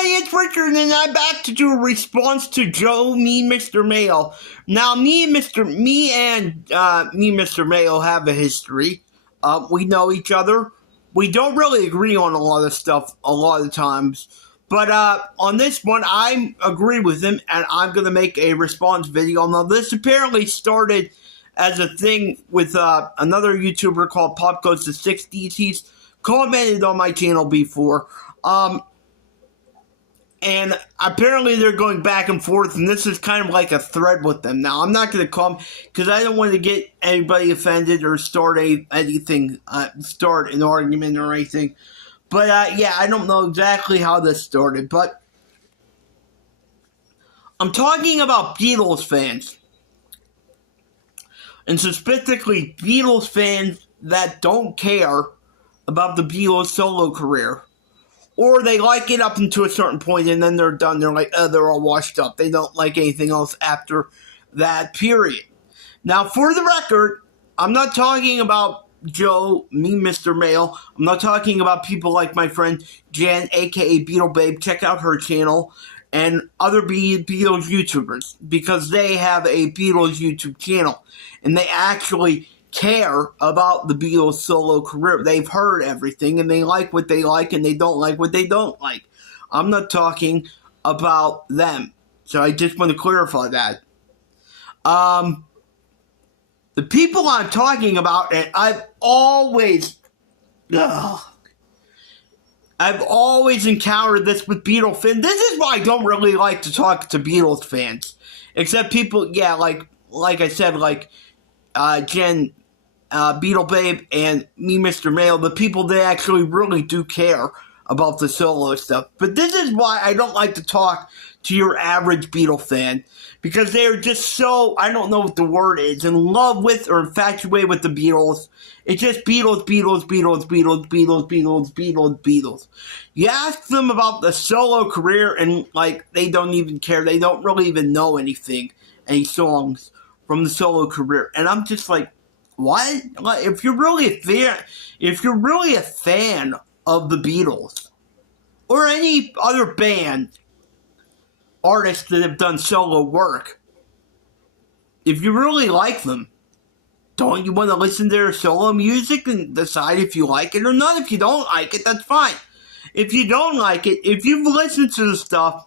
everybody, it's Richard, and I'm back to do a response to Joe, Mr. Mayo. Now, Mr. Mayo have a history. We know each other. We don't really agree on a lot of stuff a lot of times. But on this one, I agree with him, and I'm going to make a response video. Now, this apparently started as a thing with another YouTuber called Pop Goes to 60s. He's commented on my channel before. And apparently they're going back and forth, and this is kind of like a thread with them. Now, I'm not going to come, because I don't want to get anybody offended or start anything, start an argument or anything. But, yeah, I don't know exactly how this started, but I'm talking about Beatles fans. And specifically, Beatles fans that don't care about the Beatles solo career. Or they like it up until a certain point, and then they're done. They're like, oh, they're all washed up. They don't like anything else after that period. Now, for the record, I'm not talking about Joe, Mr. Mayo. I'm not talking about people like my friend Jen, a.k.a. Beatle Babe. Check out her channel. And other Beatles YouTubers. Because they have a Beatles YouTube channel. And they actually care about the Beatles solo career. They've heard everything, and they like what they like, and they don't like what they don't like. I'm not talking about them. So I just want to clarify that. The people I'm talking about, and I've always encountered this with Beatles fans. This is why I don't really like to talk to Beatles fans. Except people, yeah, like I said, like Jen, Beatle Babe, and Mr. Mayo, the people that actually really do care about the solo stuff. But this is why I don't like to talk to your average Beatle fan, because they are just so, I don't know what the word is, in love with or infatuated with the Beatles. It's just Beatles, Beatles, Beatles, Beatles, Beatles, Beatles, Beatles, Beatles. You ask them about the solo career, and, like, they don't even care. They don't really even know any songs from the solo career. And I'm just like, what? Like, if you're really a fan of the Beatles or any other band, artists that have done solo work, if you really like them, don't you want to listen to their solo music and decide if you like it or not? If you don't like it, that's fine. If you don't like it, if you've listened to the stuff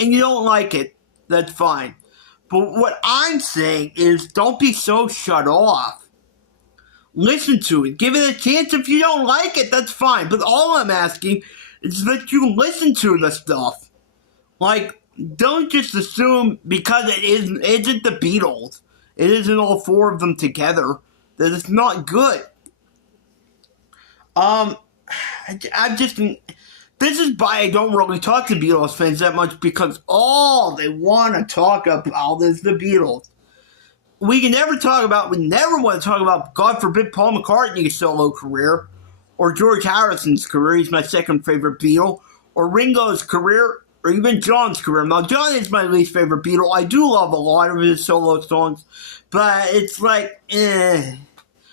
and you don't like it, that's fine. But what I'm saying is, don't be so shut off. Listen to it. Give it a chance. If you don't like it, that's fine. But all I'm asking is that you listen to the stuff. Like, don't just assume because it isn't the Beatles, it isn't all four of them together, that it's not good. This is why I don't really talk to Beatles fans that much, because all they want to talk about is the Beatles. We never want to talk about, God forbid, Paul McCartney's solo career, or George Harrison's career. He's my second favorite Beatle, or Ringo's career, or even John's career. Now, John is my least favorite Beatle. I do love a lot of his solo songs, but it's like, eh.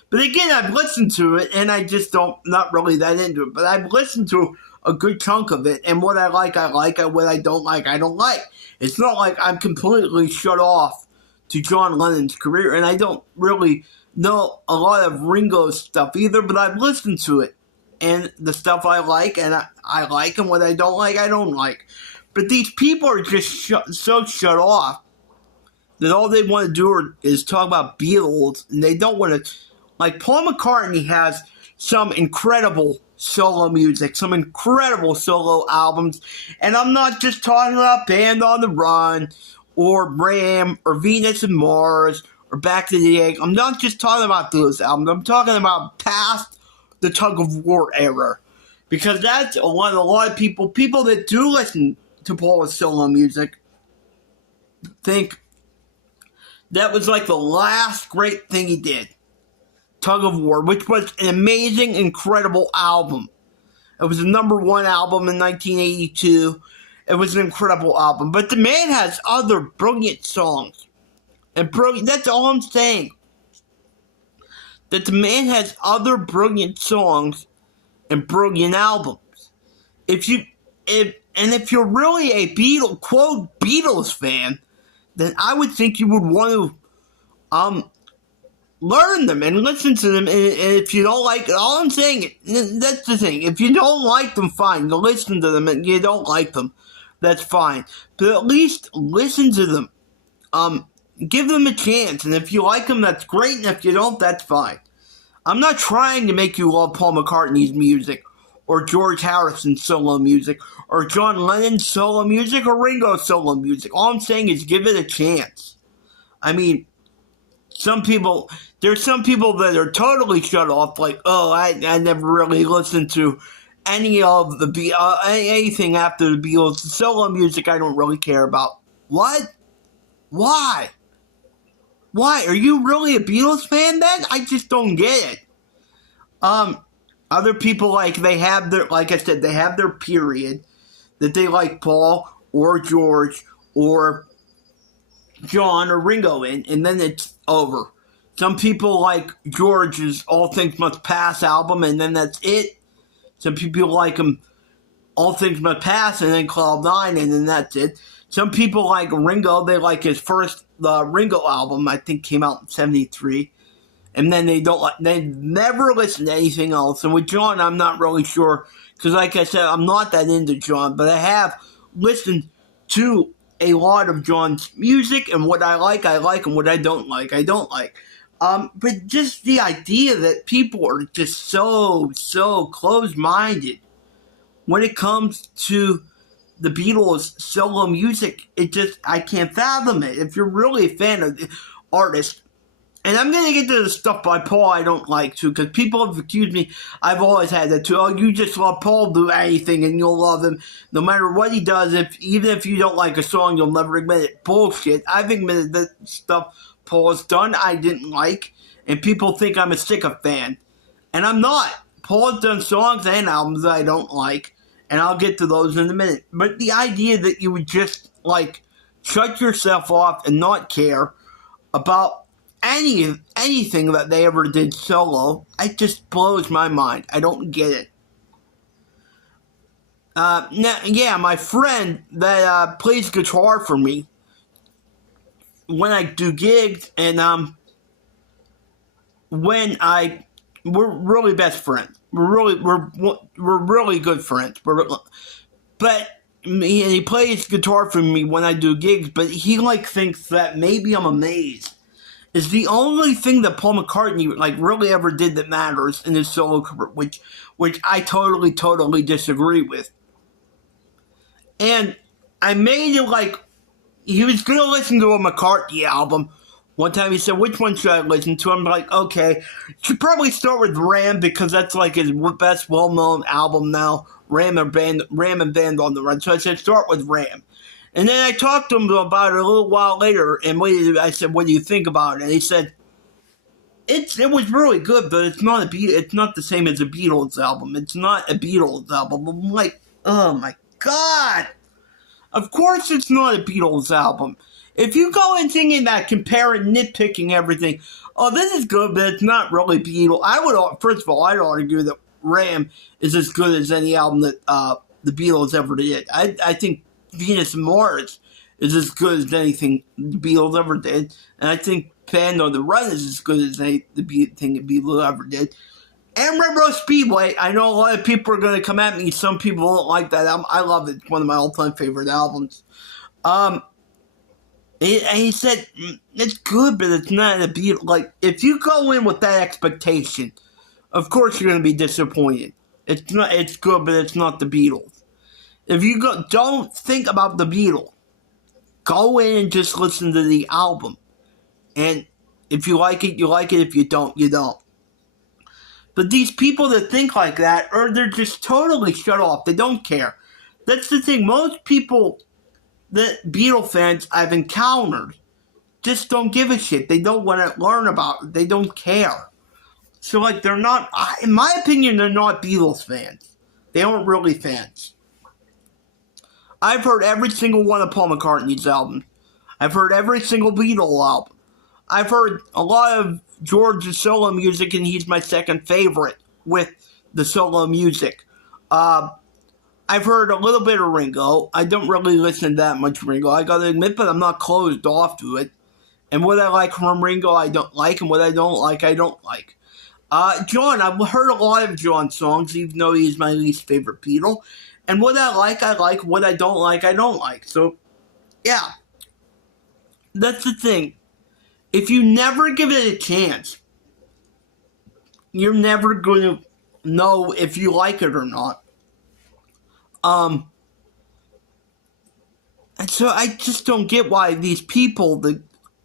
But again, I've listened to it, and I just not really that into it. But I've listened to a good chunk of it, and what I like, and what I don't like, I don't like. It's not like I'm completely shut off to John Lennon's career, and I don't really know a lot of Ringo's stuff either, but I've listened to it, and the stuff I like, and I like, and what I don't like. But these people are just so shut off that all they want to do is talk about Beatles, and they don't want to. Like, Paul McCartney has some incredible solo music, some incredible solo albums, and I'm not just talking about Band on the Run, or Ram, or Venus and Mars, or Back to the Egg. I'm not just talking about those albums. I'm talking about past the Tug of War era, because that's a lot of people that do listen to Paul's solo music, think that was like the last great thing he did. Tug of War, which was an amazing, incredible album. It was the #1 album in 1982. It was an incredible album. But the man has other brilliant songs. That's all I'm saying. That the man has other brilliant songs and brilliant albums. if you're really a quote Beatles fan, then I would think you would want to learn them and listen to them. And if you don't like it, all I'm saying, that's the thing. If you don't like them, fine. You listen to them, and you don't like them, that's fine. But at least listen to them. Give them a chance. And if you like them, that's great. And if you don't, that's fine. I'm not trying to make you love Paul McCartney's music, or George Harrison's solo music, or John Lennon's solo music, or Ringo's solo music. All I'm saying is give it a chance. I mean, there's some people that are totally shut off, like, oh, I never really listened to any of anything after the Beatles. Solo music I don't really care about. What? Why? Why? Are you really a Beatles fan then? I just don't get it. Other people, like I said, they have their period that they like Paul or George or John or Ringo in, and then it's over. Some people like George's All Things Must Pass album, and then that's it. Some people like him All Things Must Pass, and then Cloud 9, and then that's it. Some people like Ringo, they like his first Ringo album, I think came out in 73. And then they never listen to anything else. And with John, I'm not really sure, because like I said, I'm not that into John, but I have listened to a lot of John's music, and what I like, and what I don't like, I don't like. But just the idea that people are just so close-minded when it comes to the Beatles' solo music, I can't fathom it. If you're really a fan of the artist, and I'm going to get to the stuff by Paul I don't like, too, because people have accused me, I've always had that, too. Oh, you just let Paul do anything, and you'll love him. No matter what he does, even if you don't like a song, you'll never admit it. Bullshit. I've admitted that stuff Paul has done I didn't like, and people think I'm a sticker fan. And I'm not. Paul has done songs and albums that I don't like, and I'll get to those in a minute. But the idea that you would just, shut yourself off and not care about anything that they ever did solo, it just blows my mind. I don't get it. My friend that plays guitar for me when I do gigs, and we're really best friends. We're really good friends. But he plays guitar for me when I do gigs, but he thinks that maybe I'm amazed. Is the only thing that Paul McCartney really ever did that matters in his solo career, which I totally disagree with. And I made it he was gonna listen to a McCartney album. One time he said, "Which one should I listen to?" I'm like, "Okay, should probably start with Ram, because that's his best well-known album now. Ram and Band on the Run." So I said, "Start with Ram." And then I talked to him about it a little while later, and I said, "What do you think about it?" And he said, "It was really good, but it's not the same as a Beatles album. It's not a Beatles album." I'm like, oh my god! Of course it's not a Beatles album. If you go in thinking that, comparing, nitpicking everything, oh, this is good, but it's not really Beatles. First of all, I'd argue that Ram is as good as any album that the Beatles ever did. I think Venus and Mars is as good as anything the Beatles ever did, and I think Band on the Run is as good as the thing the Beatles ever did. And Red Rose Speedway, I know a lot of people are going to come at me. Some people don't like that album. I love it. It's one of my all-time favorite albums. And he said, it's good, but it's not a Beatles. If you go in with that expectation, of course you're going to be disappointed. It's good, but it's not the Beatles. If you don't think about the Beatles. Go in and just listen to the album. And if you like it, you like it. If you don't, you don't. But these people that think like that, they're just totally shut off. They don't care. That's the thing. Most people, the Beatle fans I've encountered, just don't give a shit. They don't want to learn about it. They don't care. So, they're not, in my opinion, they're not Beatles fans. They aren't really fans. I've heard every single one of Paul McCartney's albums. I've heard every single Beatles album. I've heard a lot of George's solo music, and he's my second favorite with the solo music. I I've heard a little bit of Ringo. I don't really listen to that much Ringo, I gotta admit, but I'm not closed off to it. And what I like from Ringo, I don't like, and what I don't like, I don't like. John, I've heard a lot of John's songs, even though he's my least favorite Beatle. And what I like, I like. What I don't like, I don't like. So, yeah, that's the thing. If you never give it a chance, you're never going to know if you like it or not. And so I just don't get why these people that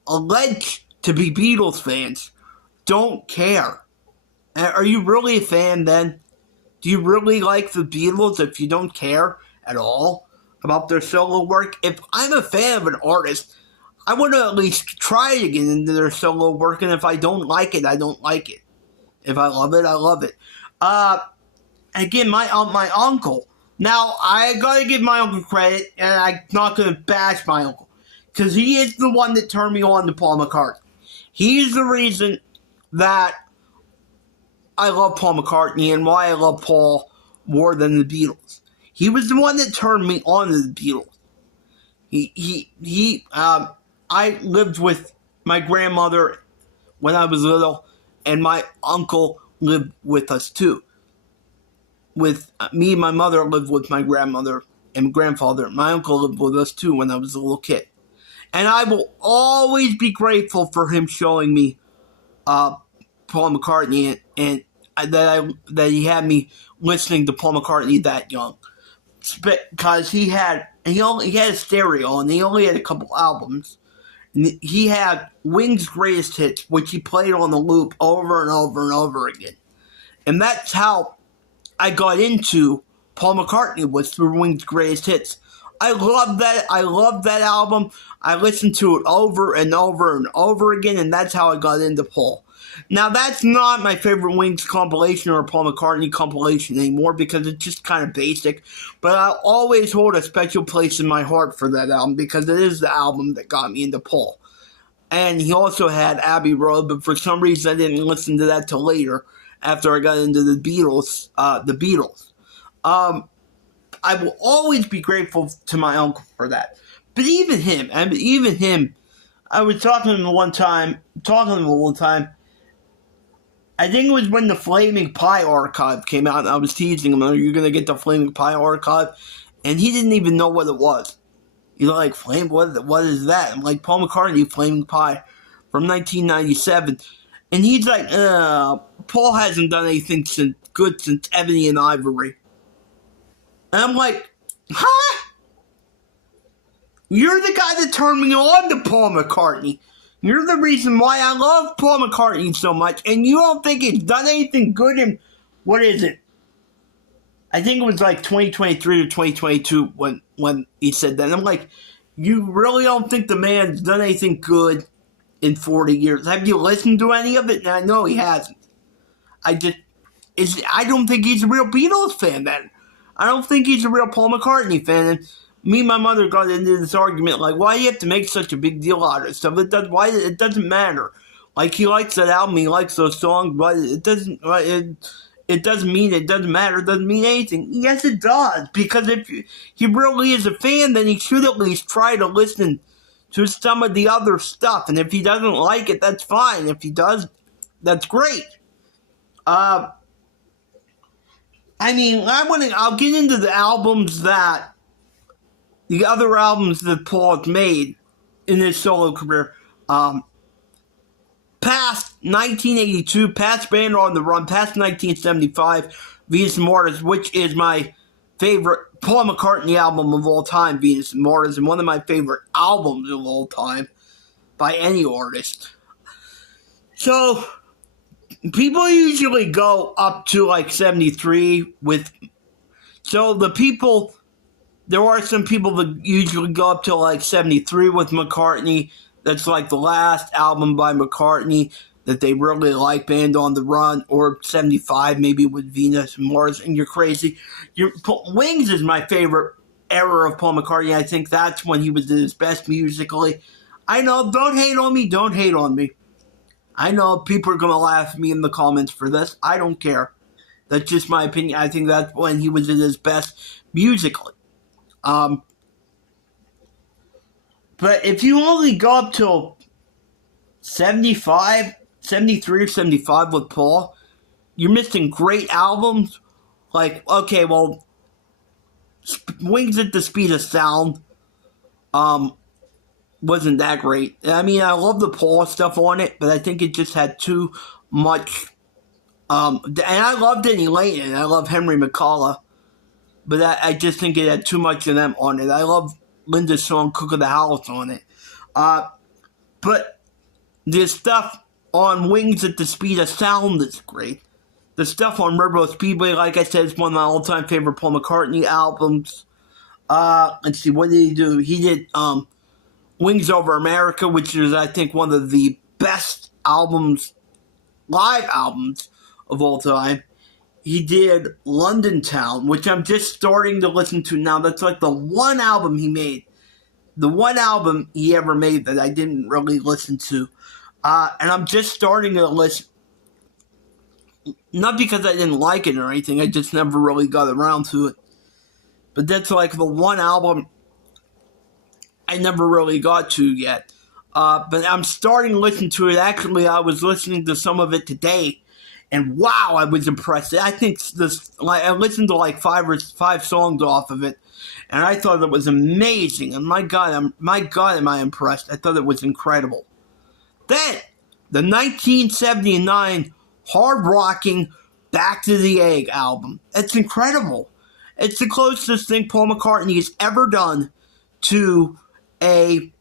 allege to be Beatles fans don't care. Are you really a fan then? Do you really like the Beatles if you don't care at all about their solo work? If I'm a fan of an artist, I want to at least try to get into their solo work, and if I don't like it, I don't like it. If I love it, I love it. Again, my uncle. Now, I gotta give my uncle credit, and I'm not gonna bash my uncle, because he is the one that turned me on to Paul McCartney. He's the reason that I love Paul McCartney and why I love Paul more than the Beatles. He was the one that turned me on to the Beatles. I lived with my grandmother when I was little, and my uncle lived with us too. With me and my mother lived with my grandmother and grandfather. My uncle lived with us too when I was a little kid. And I will always be grateful for him showing me Paul McCartney and that he had me listening to Paul McCartney that young. Because he had a stereo and he only had a couple albums. And he had Wings' Greatest Hits, which he played on the loop over and over and over again. And that's how I got into Paul McCartney, was through Wings' Greatest Hits. I love that. I love that album. I listened to it over and over and over again, and that's how I got into Paul. Now, that's not my favorite Wings compilation or Paul McCartney compilation anymore because it's just kind of basic. But I'll always hold a special place in my heart for that album because it is the album that got me into Paul. And he also had Abbey Road, but for some reason I didn't listen to that till later after I got into the Beatles. I will always be grateful to my uncle for that. But even him, I was talking to him one time, I think it was when the Flaming Pie Archive came out, and I was teasing him, are you going to get the Flaming Pie Archive? And he didn't even know what it was. He's like, what is that? I'm like, Paul McCartney, Flaming Pie, from 1997. And he's like, Paul hasn't done anything good since Ebony and Ivory. And I'm like, huh? You're the guy that turned me on to Paul McCartney. You're the reason why I love Paul McCartney so much, and you don't think he's done anything good in, what is it? I think it was like 2023 or 2022 when he said that. And I'm like, you really don't think the man's done anything good in 40 years? Have you listened to any of it? And I know he hasn't. I don't think he's a real Beatles fan then. I don't think he's a real Paul McCartney fan. And me and my mother got into this argument, like, why do you have to make such a big deal out of stuff? It doesn't matter. Like, he likes that album, he likes those songs, but it doesn't mean it doesn't matter, it doesn't mean anything. Yes, it does, because if he really is a fan, then he should at least try to listen to some of the other stuff, and if he doesn't like it, that's fine. If he does, that's great. I'll get into the other albums that Paul has made in his solo career. Past 1982, past Band on the Run, past 1975, Venus and Mars, which is my favorite Paul McCartney album of all time, Venus and Mars, and one of my favorite albums of all time by any artist. So, people usually go up to like 73 with... So, there are some people that usually go up to like 73 with McCartney. That's like the last album by McCartney that they really like, Band on the Run, or 75 maybe with Venus and Mars, and you're crazy. Wings is my favorite era of Paul McCartney. I think that's when he was at his best musically. I know, don't hate on me. I know people are going to laugh at me in the comments for this. I don't care. That's just my opinion. I think that's when he was at his best musically. But if you only go up till 75, 73 or 75 with Paul, you're missing great albums. Like, okay, well, Wings at the Speed of Sound wasn't that great. I mean, I love the Paul stuff on it, but I think it just had too much. And I love Denny Layton. I love Henry McCullough. But I just think it had too much of them on it. I love Linda's song Cook of the House on it. But the stuff on Wings at the Speed of Sound is great. The stuff on Riverboat Speedway, like I said, is one of my all-time favorite Paul McCartney albums. Let's see, what did he do? He did Wings Over America, which is, I think, one of the best albums, live albums of all time. He did London Town, which I'm just starting to listen to now. That's like the one album he made. The one album he ever made that I didn't really listen to. And I'm just starting to listen. Not because I didn't like it or anything. I just never really got around to it. But that's like the one album I never really got to yet. But I'm starting to listen to it. Actually, I was listening to some of it today. And wow, I was impressed. I think I listened to like five songs off of it, and I thought it was amazing. And my God, am I impressed? I thought it was incredible. Then the 1979 hard rocking Back to the Egg album. It's incredible. It's the closest thing Paul McCartney has ever done to a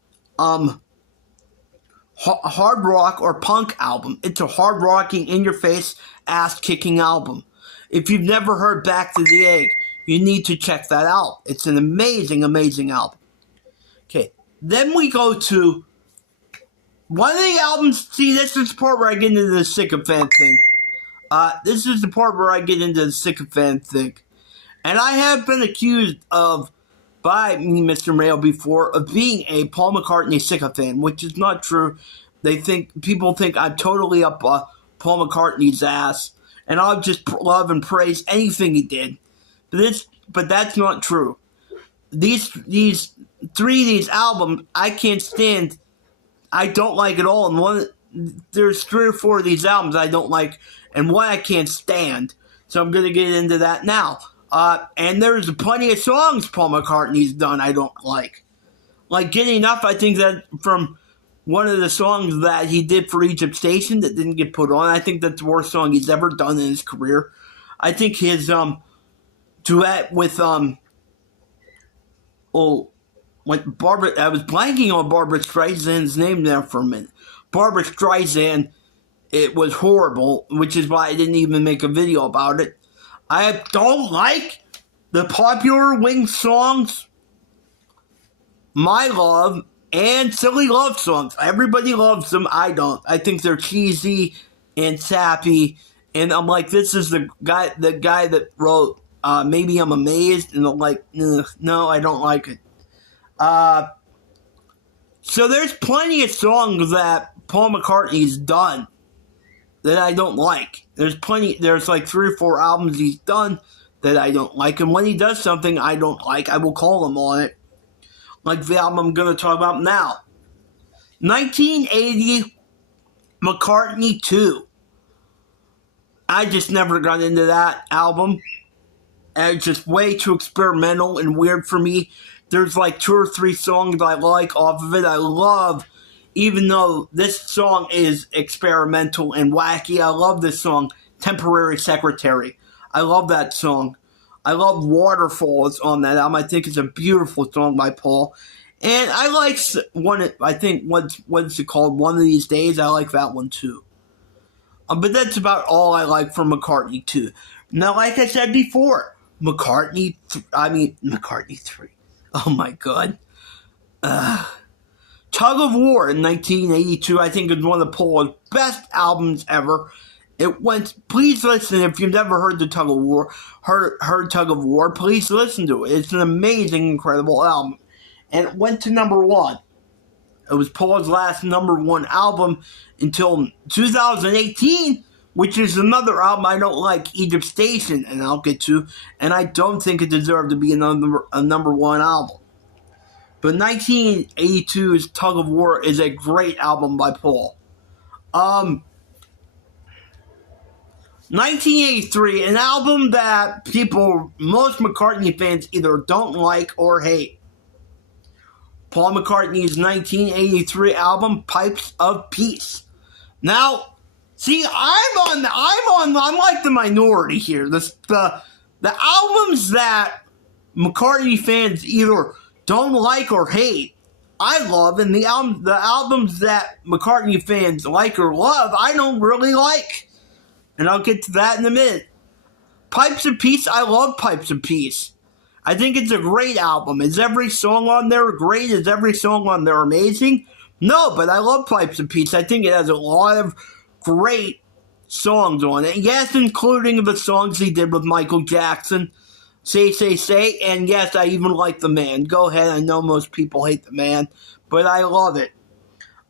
hard rock or punk album. It's a hard rocking, in your face, ass kicking album. If you've never heard Back to the Egg, you need to check that out. It's an amazing, amazing album. Okay, then we go to one of the albums. See, this is the part where I get into the sycophant thing. This is the part where I get into the sycophant thing. And I have been accused of, by me, Mr. Mayo, before, of being a Paul McCartney sycophant, which is not true. People think I'm totally up Paul McCartney's ass, and I'll just love and praise anything he did. But that's not true. These three of these albums I can't stand. I don't like at all, and there's 3 or 4 of these albums I don't like, and one I can't stand. So I'm gonna get into that now. And there's plenty of songs Paul McCartney's done I don't like. Like Getting Enough, I think that from one of the songs that he did for Egypt Station that didn't get put on, I think that's the worst song he's ever done in his career. I think his duet with Barbara, I was blanking on Barbara Streisand's name there for a minute. Barbara Streisand, it was horrible, which is why I didn't even make a video about it. I don't like the popular Wings songs, My Love, and Silly Love songs. Everybody loves them. I don't. I think they're cheesy and sappy. And I'm like, this is the guy that wrote Maybe I'm Amazed. And I'm like, no, I don't like it. So there's plenty of songs that Paul McCartney's done that I don't like. There's like 3 or 4 albums he's done that I don't like. And when he does something I don't like, I will call him on it. Like the album I'm going to talk about now. 1980, McCartney 2. I just never got into that album. And it's just way too experimental and weird for me. There's like 2 or 3 songs I like off of it. I love, even though this song is experimental and wacky, I love this song, Temporary Secretary. I love that song. I love Waterfalls on that album. I think it's a beautiful song by Paul. And I like one, I think, what's it called? One of These Days. I like that one too. But that's about all I like from McCartney 2. Now, like I said before, McCartney 3. Oh my God. Tug of War in 1982, I think, is one of Paul's best albums ever. Please listen, if you've never heard the Tug of War, heard Tug of War, please listen to it. It's an amazing, incredible album. And it went to number 1. It was Paul's last number 1 album until 2018, which is another album I don't like, Egypt Station, and I'll get to, and I don't think it deserved to be a number one album. But 1982's Tug of War is a great album by Paul. 1983, an album that most McCartney fans either don't like or hate. Paul McCartney's 1983 album, Pipes of Peace. Now, see, I'm like the minority here. The albums that McCartney fans either don't like or hate, I love, and the albums that McCartney fans like or love, I don't really like. And I'll get to that in a minute. Pipes of Peace, I love Pipes of Peace. I think it's a great album. Is every song on there great? Is every song on there amazing? No, but I love Pipes of Peace. I think it has a lot of great songs on it. Yes, including the songs he did with Michael Jackson. Say, Say, Say. And yes, I even like The Man. Go ahead, I know most people hate The Man, but I love it.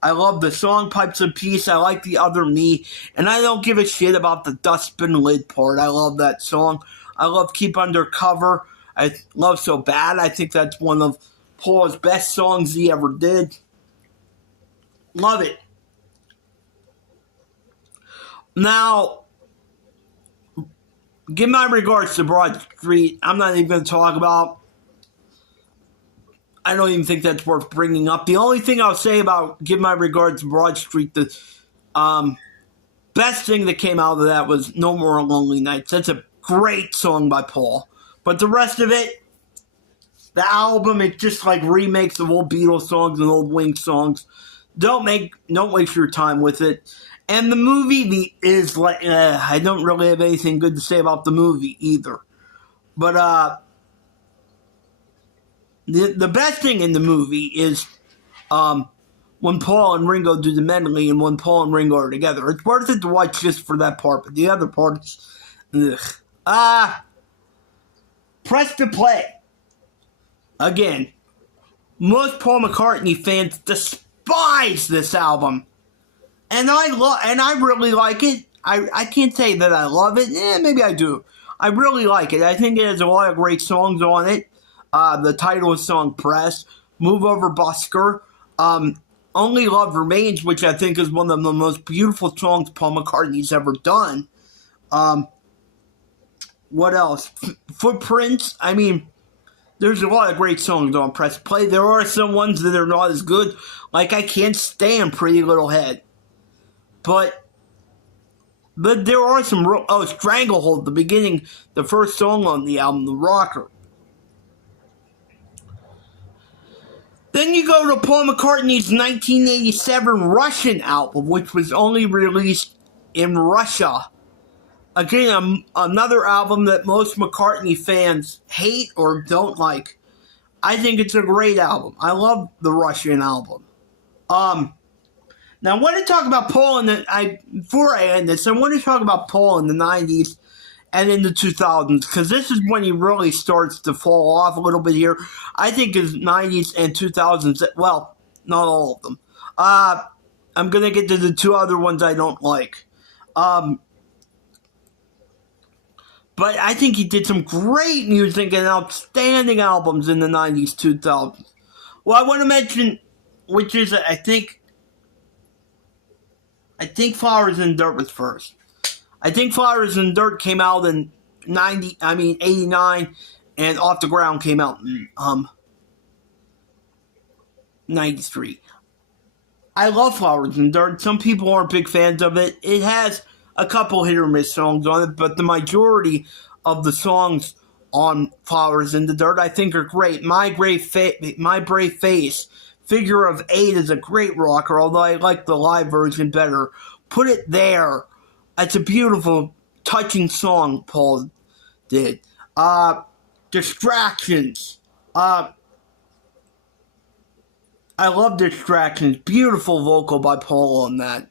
I love the song Pipes of Peace. I like The Other Me. And I don't give a shit about the dustbin lid part. I love that song. I love Keep Undercover. I love So Bad. I think that's one of Paul's best songs he ever did. Love it. Now, give my regards to Broad Street. I'm not even going to talk about. I don't even think that's worth bringing up. The only thing I'll say about Give My Regards to Broad Street, the best thing that came out of that was No More Lonely Nights. That's a great song by Paul. But the rest of it, the album, it just like remakes of old Beatles songs and old Wings songs. Don't waste your time with it. And the movie is like, I don't really have anything good to say about the movie either. But the best thing in the movie is when Paul and Ringo do the medley and when Paul and Ringo are together. It's worth it to watch just for that part, but the other parts, press to play. Again, most Paul McCartney fans despise this album, and I really like it. I can't say that I love it. Maybe I do. I really like it. I think it has a lot of great songs on it. The title song, Press, Move Over Busker, Only Love Remains, which I think is one of the most beautiful songs Paul McCartney's ever done. What else? Footprints. I mean, there's a lot of great songs on Press Play. There are some ones that are not as good, like I Can't Stand Pretty Little Head. But there are some Stranglehold, the beginning, the first song on the album, The Rocker. Then you go to Paul McCartney's 1987 Russian album, which was only released in Russia. Again, another album that most McCartney fans hate or don't like. I think it's a great album. I love the Russian album. Now, I want to talk about Paul before I end this, I want to talk about Paul in the 90s and in the 2000s, because this is when he really starts to fall off a little bit here. I think his 90s and 2000s, well, not all of them. I'm going to get to the two other ones I don't like. But I think he did some great music and outstanding albums in the 90s, 2000s. Well, I want to mention, which is, I think Flowers in Dirt was first. I think Flowers in Dirt came out in 89, and Off the Ground came out in 93. I love Flowers in Dirt. Some people aren't big fans of it. It has a couple hit or miss songs on it, but the majority of the songs on Flowers in the Dirt I think are great. My Brave Face, Figure of Eight is a great rocker, although I like the live version better. Put It There. It's a beautiful, touching song Paul did. Distractions. I love Distractions. Beautiful vocal by Paul on that.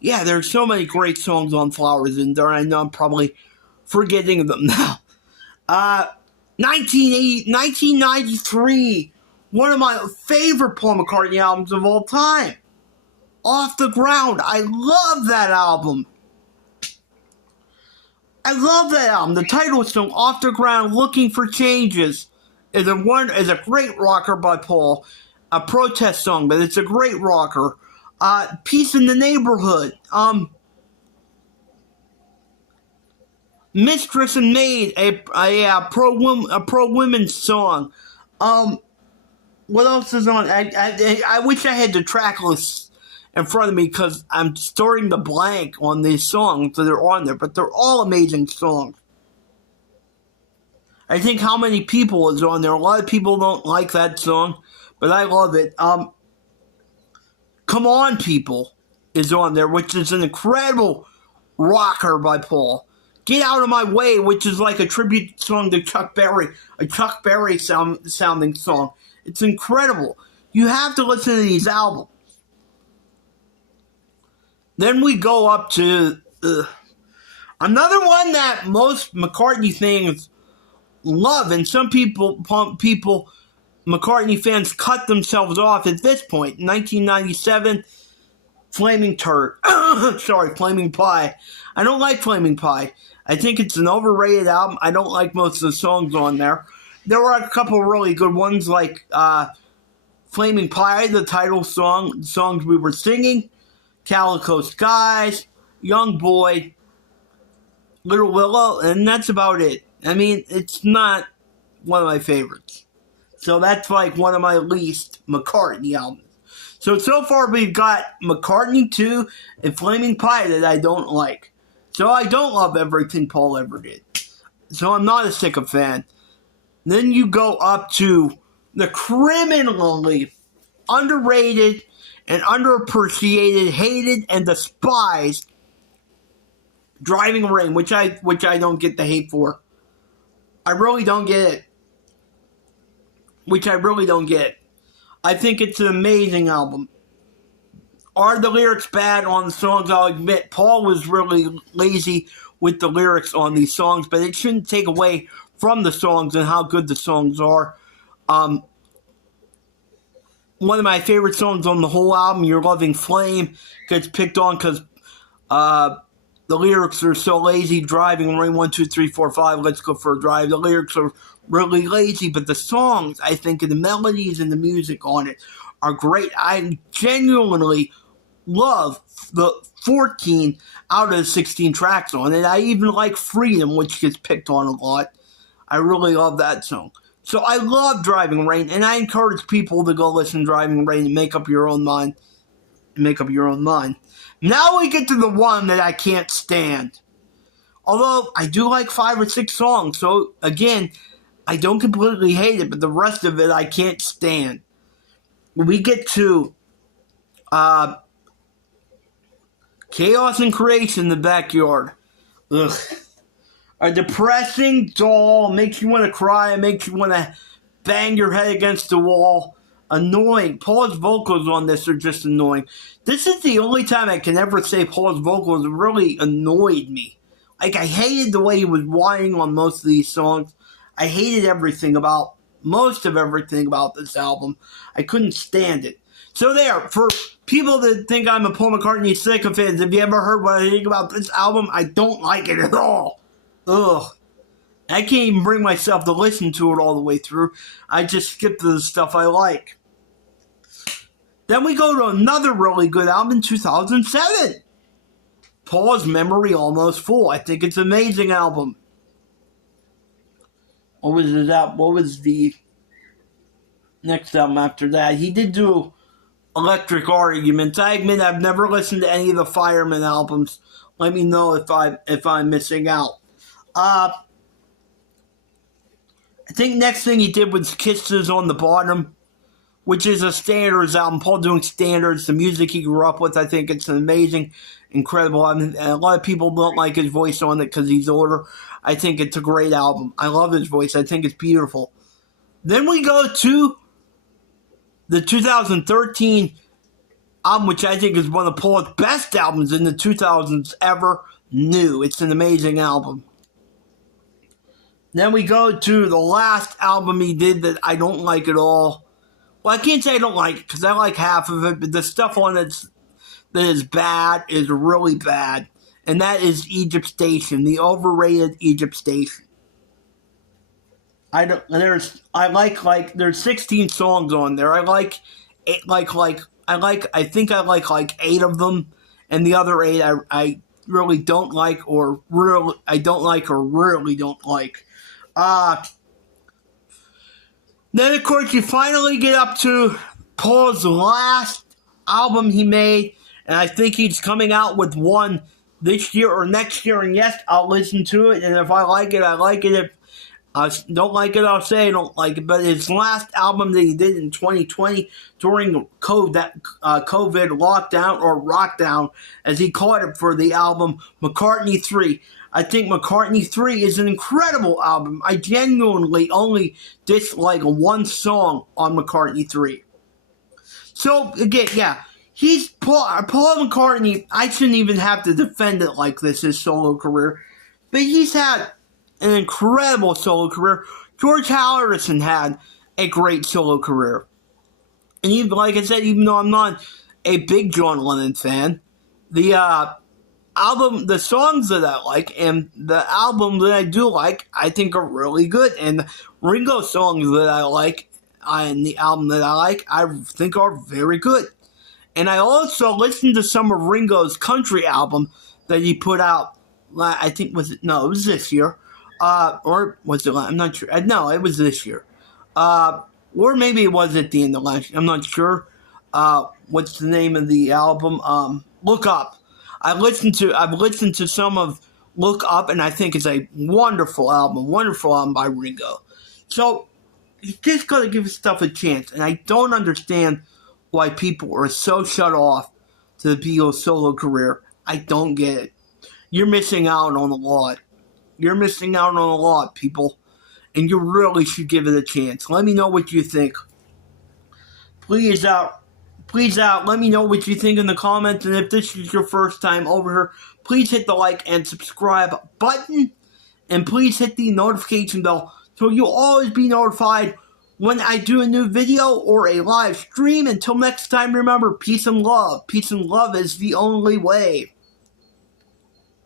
Yeah, there's so many great songs on Flowers in Dirt. I know I'm probably forgetting them now. 1993. One of my favorite Paul McCartney albums of all time. Off the Ground. I love that album. I love that album. The title song, Off the Ground, Looking for Changes, is a great rocker by Paul. A protest song, but it's a great rocker. Peace in the Neighborhood. Mistress and Maid, a pro women's song. What else is on? I wish I had the track list in front of me because I'm starting to blank on these songs that are on there, but they're all amazing songs. I think How Many People is on there. A lot of people don't like that song, but I love it. Come On People is on there, which is an incredible rocker by Paul. Get Out of My Way, which is like a tribute song to Chuck Berry, a Chuck Berry sounding song. It's incredible. You have to listen to these albums. Then we go up to another one that most McCartney fans love, and some people, McCartney fans cut themselves off at this point. 1997, Flaming Turd. Flaming Pie. I don't like Flaming Pie. I think it's an overrated album. I don't like most of the songs on there. There were a couple really good ones like Flaming Pie, the title song, songs we were singing, Calico Skies, Young Boy, Little Willow, and that's about it. I mean, it's not one of my favorites. So that's like one of my least McCartney albums. So far we've got McCartney 2 and Flaming Pie that I don't like. So I don't love everything Paul ever did. So I'm not a Sicko fan. Then you go up to the criminally underrated and underappreciated, hated, and despised Driving Rain, which I don't get the hate for. I really don't get it. Which I really don't get. I think it's an amazing album. Are the lyrics bad on the songs? I'll admit, Paul was really lazy with the lyrics on these songs, but it shouldn't take away from the songs and how good the songs are. One of my favorite songs on the whole album, Your Loving Flame, gets picked on because the lyrics are so lazy. Driving Rain, 1, 2, 3, 4, 5, Let's Go for a Drive. The lyrics are really lazy, but the songs, I think, and the melodies and the music on it are great. I genuinely love the 14 out of the 16 tracks on it. I even like Freedom, which gets picked on a lot. I really love that song. So I love Driving Rain, and I encourage people to go listen to Driving Rain and make up your own mind. Now we get to the one that I can't stand. Although I do like 5 or 6 songs, so again, I don't completely hate it, but the rest of it I can't stand. We get to Chaos and Creation in the Backyard. Ugh. A depressing doll, makes you want to cry, makes you want to bang your head against the wall. Annoying. Paul's vocals on this are just annoying. This is the only time I can ever say Paul's vocals really annoyed me. Like, I hated the way he was whining on most of these songs. I hated most of everything about this album. I couldn't stand it. So there, for people that think I'm a Paul McCartney Sicko fan, have you ever heard what I think about this album? I don't like it at all. Ugh. I can't even bring myself to listen to it all the way through. I just skip to the stuff I like. Then we go to another really good album in 2007. Paul's Memory Almost Full. I think it's an amazing album. What was the next album after that? He did do Electric Arguments. I admit I've never listened to any of the Fireman albums. Let me know if I'm missing out. I think next thing he did was Kisses on the Bottom, which is a standards album. Paul doing standards, the music he grew up with. I think it's an amazing, incredible album. And a lot of people don't like his voice on it because he's older. I think it's a great album. I love his voice. I think it's beautiful. Then we go to the 2013 album, which I think is one of Paul's best albums in the 2000s ever. New. It's an amazing album. Then we go to the last album he did that I don't like at all. Well, I can't say I don't like it because I like half of it, but the stuff on it's that is bad, is really bad, and that is Egypt Station, the overrated Egypt Station. There's 16 songs on there. I think I like 8 of them, and the other 8 I really don't like, or really don't like. Then of course you finally get up to Paul's last album he made, and I think he's coming out with one this year or next year, and yes, I'll listen to it, and if I like it, I like it. If I don't like it, I'll say I don't like it. But his last album that he did in 2020 during COVID lockdown, or rockdown, as he called it, for the album McCartney 3. I think McCartney 3 is an incredible album. I genuinely only dislike one song on McCartney 3. So, again, yeah, he's Paul McCartney. I shouldn't even have to defend it like this, his solo career. But he's had an incredible solo career. George Harrison had a great solo career. And even, like I said, even though I'm not a big John Lennon fan, the songs that I like and the album that I do like, I think are really good. And Ringo songs that I like and the album that I like, I think are very good. And I also listened to some of Ringo's country album that he put out. I think it was this year. Or was it? I'm not sure. No, it was this year. Or maybe it was at the end of last year. I'm not sure. What's the name of the album? Look Up. I've listened to some of Look Up, and I think it's a wonderful album by Ringo. So you just gotta give stuff a chance, and I don't understand why people are so shut off to the Beatles' solo career. I don't get it. You're missing out on a lot. You're missing out on a lot, people. And you really should give it a chance. Let me know what you think. Please let me know what you think in the comments. And if this is your first time over here, please hit the like and subscribe button. And please hit the notification bell so you'll always be notified when I do a new video or a live stream. Until next time, remember, peace and love. Peace and love is the only way.